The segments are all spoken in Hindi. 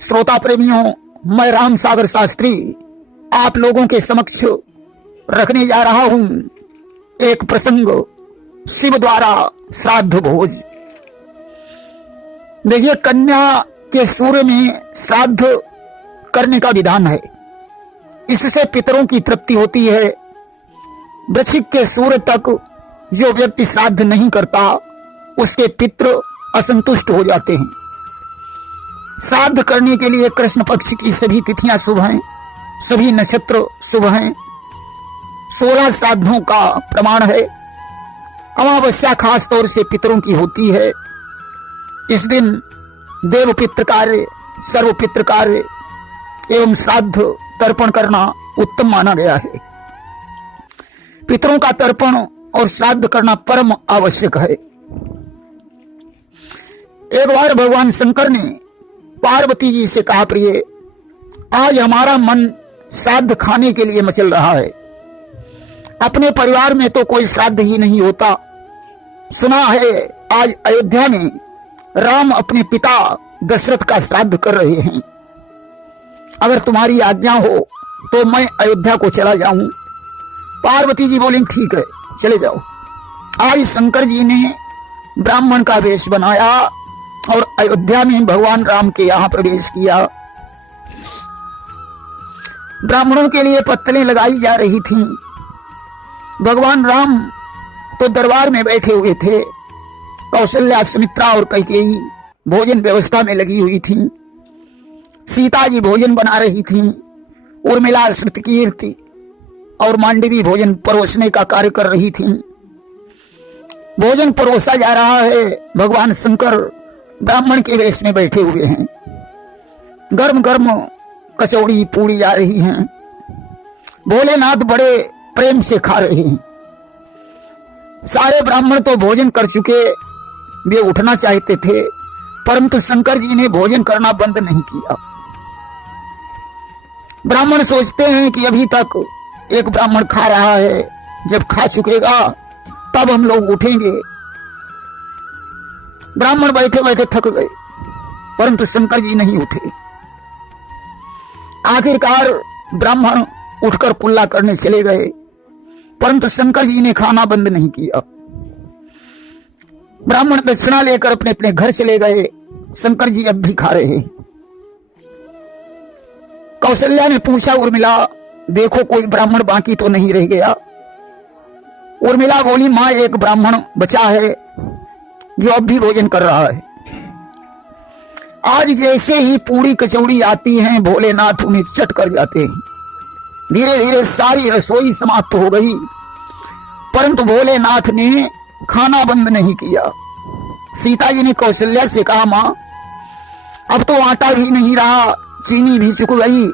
श्रोता प्रेमियों, मैं राम सागर शास्त्री आप लोगों के समक्ष रखने जा रहा हूं एक प्रसंग, शिव द्वारा श्राद्ध भोज। देखिए, कन्या के सूर्य में श्राद्ध करने का विधान है, इससे पितरों की तृप्ति होती है। वृश्चिक के सूर्य तक जो व्यक्ति श्राद्ध नहीं करता उसके पितृ असंतुष्ट हो जाते हैं। श्राद्ध करने के लिए कृष्ण पक्ष की सभी तिथियां शुभ हैं, सभी नक्षत्र शुभ हैं। 16 श्राद्धों का प्रमाण है। अमावस्या खास तौर से पितरों की होती है। इस दिन देव पितृ कार्य, सर्व पितृ कार्य एवं श्राद्ध तर्पण करना उत्तम माना गया है। पितरों का तर्पण और श्राद्ध करना परम आवश्यक है। एक बार भगवान शंकर ने पार्वती जी से कहा, प्रिय, आज हमारा मन श्राद्ध खाने के लिए मचल रहा है। अपने परिवार में तो कोई श्राद्ध ही नहीं होता। सुना है आज अयोध्या में राम अपने पिता दशरथ का श्राद्ध कर रहे हैं। अगर तुम्हारी आज्ञा हो तो मैं अयोध्या को चला जाऊं। पार्वती जी बोली, ठीक है, चले जाओ। आज शंकर जी ने ब्राह्मण का वेश बनाया और अयोध्या में भगवान राम के यहां प्रवेश किया। ब्राह्मणों के लिए पत्तलें लगाई जा रही थीं। भगवान राम तो दरबार में बैठे हुए थे। कौशल्या, सुमित्रा और कैकेयी भोजन व्यवस्था में लगी हुई थीं। सीता जी भोजन बना रही थीं। उर्मिला, श्रुतकीर्ति और मांडवी भोजन परोसने का कार्य कर रही थीं। भोजन परोसा जा रहा है। भगवान शंकर ब्राह्मण के वेश में बैठे हुए हैं। गर्म गर्म कचौड़ी पूड़ी जा रही हैं। भोलेनाथ बड़े प्रेम से खा रहे हैं। सारे ब्राह्मण तो भोजन कर चुके, वे उठना चाहते थे, परंतु शंकर जी ने भोजन करना बंद नहीं किया। ब्राह्मण सोचते हैं कि अभी तक एक ब्राह्मण खा रहा है, जब खा चुकेगा तब हम लोग उठेंगे। ब्राह्मण बैठे बैठे थक गए, परंतु शंकर जी नहीं उठे। आखिरकार ब्राह्मण उठकर कुल्ला करने चले गए, परंतु शंकर जी ने खाना बंद नहीं किया। ब्राह्मण दक्षिणा लेकर अपने अपने घर चले गए। शंकर जी अब भी खा रहे हैं। कौशल्या ने पूछा, उर्मिला, देखो कोई ब्राह्मण बाकी तो नहीं रह गया। उर्मिला बोली, मां, एक ब्राह्मण बचा है जो अब भी भोजन कर रहा है। आज जैसे ही पूड़ी कचौड़ी आती हैं, भोलेनाथ उन्हें चट कर जाते हैं। धीरे धीरे सारी रसोई समाप्त हो गई, परंतु भोलेनाथ ने खाना बंद नहीं किया। सीता जी ने कौशल्या से कहा, मां, अब तो आटा भी नहीं रहा, चीनी भी चुक गई,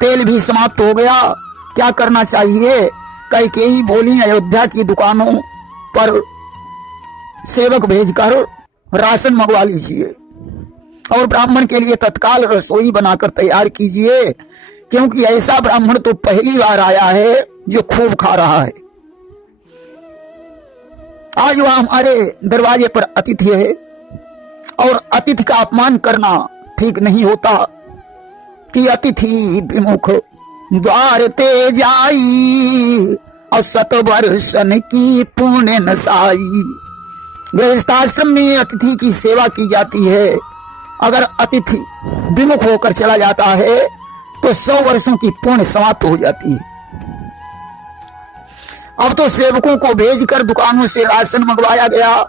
तेल भी समाप्त हो गया, क्या करना चाहिए? कैकेयी बोली, अयोध्या की दुकानों पर सेवक भेजकर राशन मंगवा लीजिए और ब्राह्मण के लिए तत्काल रसोई बनाकर तैयार कीजिए, क्योंकि ऐसा ब्राह्मण तो पहली बार आया है जो खूब खा रहा है। आज वह हमारे दरवाजे पर अतिथि है और अतिथि का अपमान करना ठीक नहीं होता कि अतिथि विमुख द्वार ते जाई और 7 वर्षन की पुण्य नसाई। गृहस्थाश्रम में अतिथि की सेवा की जाती है। अगर अतिथि विमुख होकर चला जाता है तो 100 वर्षों की पुण्य समाप्त हो जाती है। अब तो सेवकों को भेजकर दुकानों से राशन मंगवाया गया।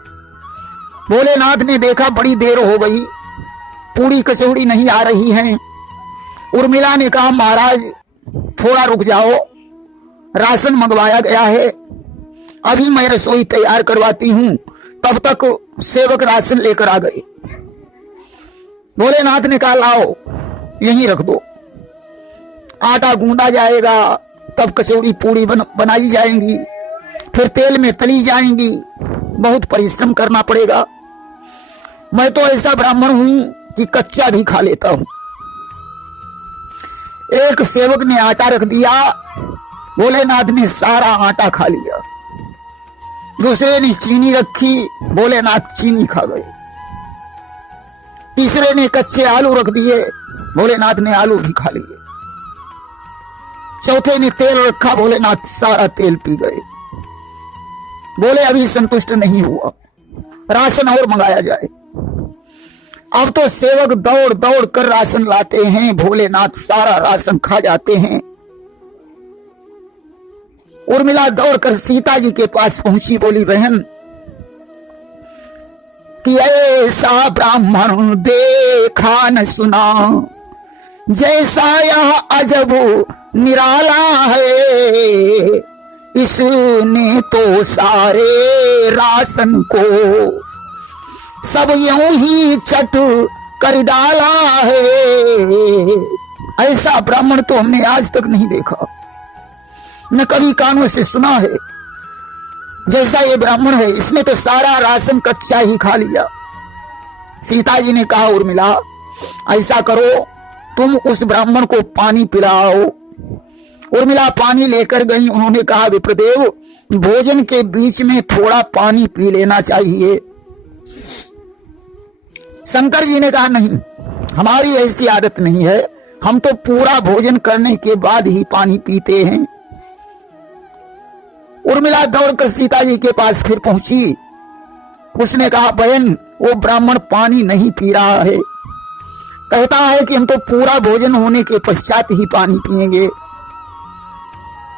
भोलेनाथ ने देखा बड़ी देर हो गई, पूड़ी कचौड़ी नहीं आ रही हैं। उर्मिला ने कहा, महाराज थोड़ा रुक जाओ, राशन मंगवाया गया है, अभी मैं रसोई तैयार करवाती हूं। तब तक सेवक राशन लेकर आ गए। भोलेनाथ ने कहा, लाओ यहीं रख दो, आटा गूंदा जाएगा, तब कचौड़ी पूड़ी बनाई जाएंगी, फिर तेल में तली जाएंगी, बहुत परिश्रम करना पड़ेगा। मैं तो ऐसा ब्राह्मण हूं कि कच्चा भी खा लेता हूं। एक सेवक ने आटा रख दिया, भोलेनाथ ने सारा आटा खा लिया। दूसरे ने चीनी रखी, भोलेनाथ चीनी खा गए। तीसरे ने कच्चे आलू रख दिए, भोलेनाथ ने आलू भी खा लिए। चौथे ने तेल रखा, भोलेनाथ सारा तेल पी गए। बोले अभी संतुष्ट नहीं हुआ, राशन और मंगाया जाए। अब तो सेवक दौड़ दौड़ कर राशन लाते हैं, भोलेनाथ सारा राशन खा जाते हैं। उर्मिला दौड़कर सीता जी के पास पहुंची, बोली बहन कि ऐसा ब्राह्मण देखा न सुना, जैसा यह अजब निराला है, इसने तो सारे राशन को सब यूं ही चट कर डाला है। ऐसा ब्राह्मण तो हमने आज तक नहीं देखा, न कभी कानों से सुना है। जैसा ये ब्राह्मण है, इसने तो सारा राशन कच्चा ही खा लिया। सीता जी ने कहा उर्मिला ऐसा करो, तुम उस ब्राह्मण को पानी पिलाओ। उर्मिला पानी लेकर गई। उन्होंने कहा विप्रदेव, भोजन के बीच में थोड़ा पानी पी लेना चाहिए। शंकर जी ने कहा नहीं, हमारी ऐसी आदत नहीं है, हम तो पूरा भोजन करने के बाद ही पानी पीते हैं। उर्मिला दौड़कर सीता जी के पास फिर पहुंची। उसने कहा बहन, वो ब्राह्मण पानी नहीं पी रहा है, कहता है कि हम तो पूरा भोजन होने के पश्चात ही पानी पिएंगे।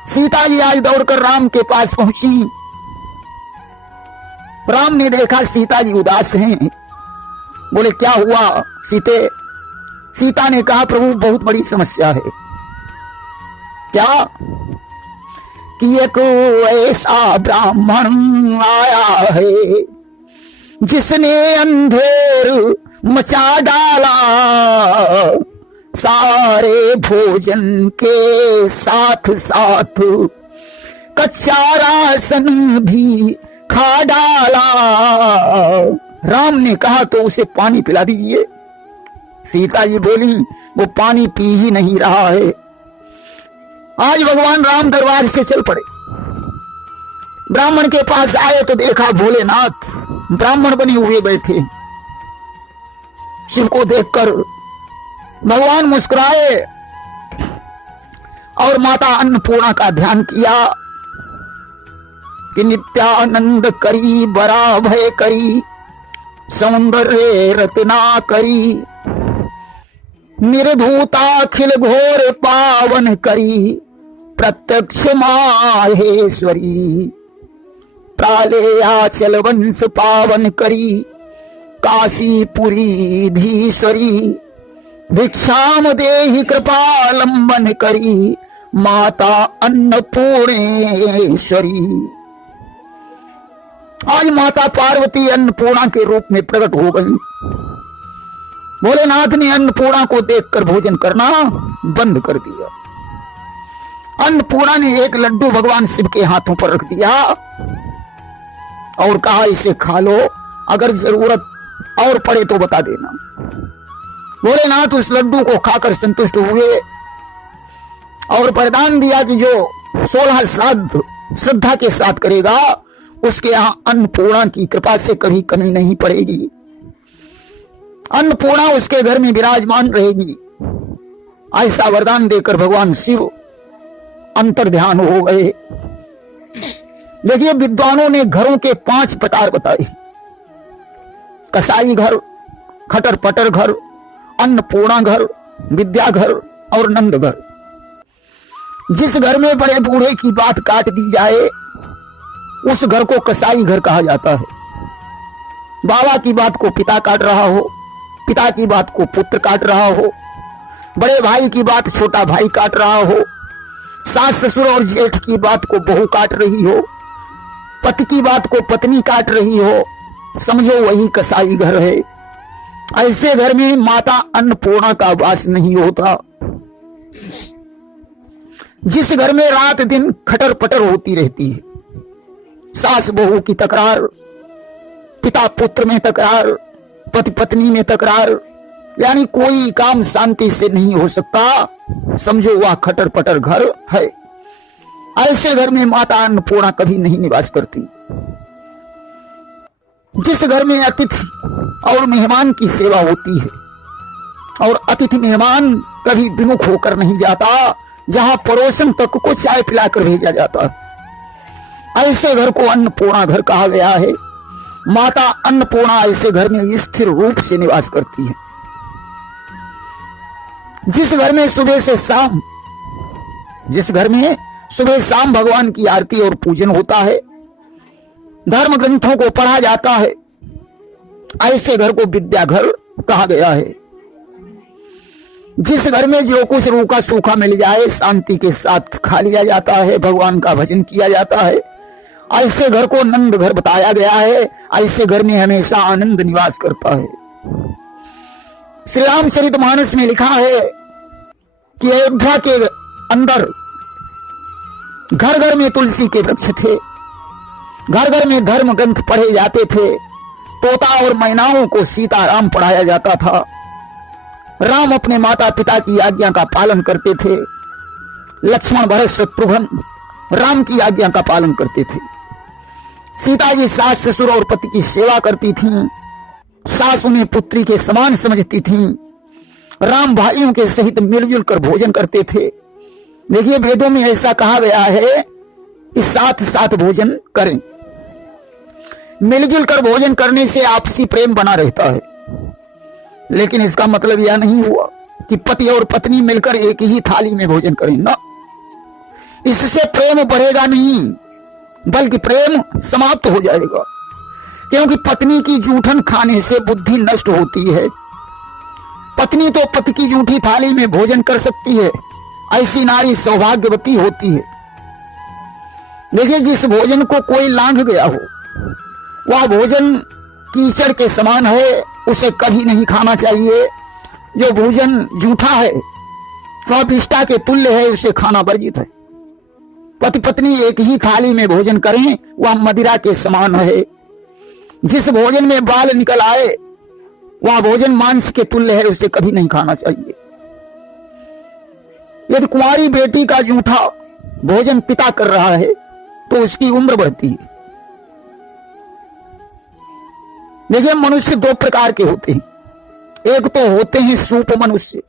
सीता जी आज दौड़कर राम के पास पहुंची। राम ने देखा सीता जी उदास हैं। बोले क्या हुआ सीते? सीता ने कहा प्रभु बहुत बड़ी समस्या है। क्या? कि एक ऐसा ब्राह्मण आया है जिसने अंधेर मचा डाला, सारे भोजन के साथ साथ कच्चा राशन भी खा डाला। राम ने कहा तो उसे पानी पिला दीजिए। सीता जी बोली वो पानी पी ही नहीं रहा है। आज भगवान राम दरबार से चल पड़े। ब्राह्मण के पास आए तो देखा भोलेनाथ ब्राह्मण बने हुए बैठे। शिव को देखकर भगवान मुस्कुराए और माता अन्नपूर्णा का ध्यान किया कि नित्यानंद करी, बरा भय करी, सौंदर्य रत्ना करी, निर्धूताखिल घोर पावन करी, प्रत्यक्ष माहेश्वरी, प्रालेयाचल वंश पावन करी, काशीपुरी धीश्वरी, भिक्षाम देहि कृपालंबन करी, माता अन्नपूर्णेश्वरी। आज माता पार्वती अन्नपूर्णा के रूप में प्रकट हो गई। भोलेनाथ ने अन्नपूर्णा को देखकर भोजन करना बंद कर दिया। अन्नपूर्णा ने एक लड्डू भगवान शिव के हाथों पर रख दिया और कहा इसे खा लो, अगर जरूरत और पड़े तो बता देना। भोलेनाथ उस लड्डू को खाकर संतुष्ट हुए और वरदान दिया कि जो 16 श्राद्ध श्रद्धा के साथ करेगा उसके यहां अन्नपूर्णा की कृपा से कभी कमी नहीं पड़ेगी। अन्नपूर्णा उसके घर में विराजमान रहेगी। ऐसा वरदान देकर भगवान शिव अंतर्ध्यान हो गए। देखिए विद्वानों ने घरों के 5 प्रकार बताए। कसाई घर, खटर पटर घर, अन्नपूर्णा घर, विद्या घर और नंद घर। जिस घर में बड़े बूढ़े की बात काट दी जाए उस घर को कसाई घर कहा जाता है। बाबा की बात को पिता काट रहा हो, पिता की बात को पुत्र काट रहा हो, बड़े भाई की बात छोटा भाई काट रहा हो, सास ससुर और जेठ की बात को बहू काट रही हो, पति की बात को पत्नी काट रही हो, समझो वही कसाई घर है। ऐसे घर में माता अन्नपूर्णा का वास नहीं होता। जिस घर में रात दिन खटर पटर होती रहती है, सास बहू की तकरार, पिता पुत्र में तकरार, पति पत्नी में तकरार, यानी कोई काम शांति से नहीं हो सकता, समझो वह खटर पटर घर है। ऐसे घर में माता अन्नपूर्णा कभी नहीं निवास करती। जिस घर में अतिथि और मेहमान की सेवा होती है, और अतिथि मेहमान कभी विमुख होकर नहीं जाता, जहां पड़ोसन तक को चाय पिलाकर भेजा जाता है। ऐसे घर को अन्नपूर्णा घर कहा गया है। माता अन्नपूर्णा ऐसे घर में स्थिर रूप से निवास करती है। जिस घर में सुबह शाम भगवान की आरती और पूजन होता है, धर्म ग्रंथों को पढ़ा जाता है, ऐसे घर को विद्या घर कहा गया है। जिस घर में जो कुछ रूखा सूखा मिल जाए शांति के साथ खा लिया जाता है, भगवान का भजन किया जाता है, ऐसे घर को नंद घर बताया गया है। ऐसे घर में हमेशा आनंद निवास करता है। श्री रामचरितमानस में लिखा है कि अयोध्या के अंदर घर घर में तुलसी के वृक्ष थे, घर घर में धर्म ग्रंथ पढ़े जाते थे, तोता और मैनाओं को सीताराम पढ़ाया जाता था, राम अपने माता पिता की आज्ञा का पालन करते थे, लक्ष्मण भरत शत्रुघ्न राम की आज्ञा का पालन करते थे, सीता जी सास ससुर और पति की सेवा करती थीं, सास उन्हें पुत्री के समान समझती थीं, राम भाइयों के सहित मिलजुल कर भोजन करते थे। देखिए, वेदों में ऐसा कहा गया है कि साथ साथ भोजन करें। मिलजुल कर भोजन करने से आपसी प्रेम बना रहता है, लेकिन इसका मतलब यह नहीं हुआ कि पति और पत्नी मिलकर एक ही थाली में भोजन करें ना। इससे प्रेम बढ़ेगा नहीं, बल्कि प्रेम समाप्त हो जाएगा, क्योंकि पत्नी की जूठन खाने से बुद्धि नष्ट होती है। पत्नी तो पति की जूठी थाली में भोजन कर सकती है, ऐसी नारी सौभाग्यवती होती है। देखिए, जिस भोजन को कोई लांघ गया हो, वह भोजन कीचड़ के समान है, उसे कभी नहीं खाना चाहिए। जो भोजन जूठा है, स्वादिष्टा के तुल्य है, उसे खाना वर्जित है। पति पत्नी एक ही थाली में भोजन करें, वह मदिरा के समान है। जिस भोजन में बाल निकल आए, वह भोजन मांस के तुल्य है, उसे कभी नहीं खाना चाहिए। यदि कुंवारी बेटी का जूठा भोजन पिता कर रहा है, तो उसकी उम्र बढ़ती है। देखिए, मनुष्य दो प्रकार के होते हैं। एक तो होते हैं सूप मनुष्य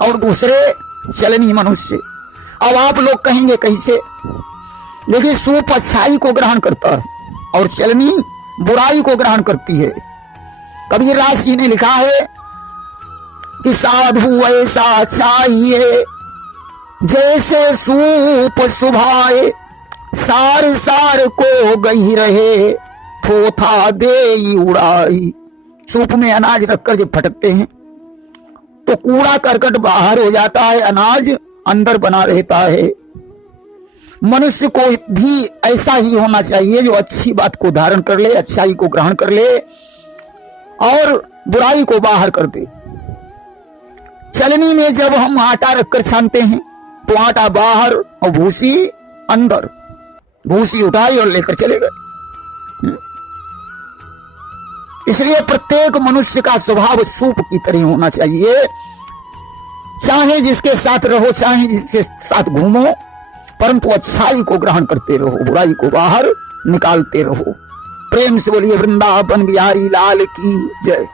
और दूसरे चलनी मनुष्य। अब आप लोग कहेंगे कैसे? देखिए, सूप अच्छाई को ग्रहण करता है और चलनी बुराई को ग्रहण करती है। कबीरदास जी ने लिखा है कि साधु ऐसा चाहिए जैसे सूप सुभाए, सार सार को गही रहे, थोथा दे उड़ाई। सूप में अनाज रखकर जब फटकते हैं तो कूड़ा करकट बाहर हो जाता है, अनाज अंदर बना रहता है। मनुष्य को भी ऐसा ही होना चाहिए, जो अच्छी बात को धारण कर ले, अच्छाई को ग्रहण कर ले और बुराई को बाहर कर दे। चलनी में जब हम आटा रखकर छानते हैं तो आटा बाहर और भूसी अंदर। भूसी उठाई और लेकर चले गए। इसलिए प्रत्येक मनुष्य का स्वभाव सूप की तरह होना चाहिए। चाहे जिसके साथ रहो, चाहे जिसके साथ घूमो, परंतु अच्छाई को ग्रहण करते रहो, बुराई को बाहर निकालते रहो। प्रेम से बोलिए वृंदावन बिहारी लाल की जय।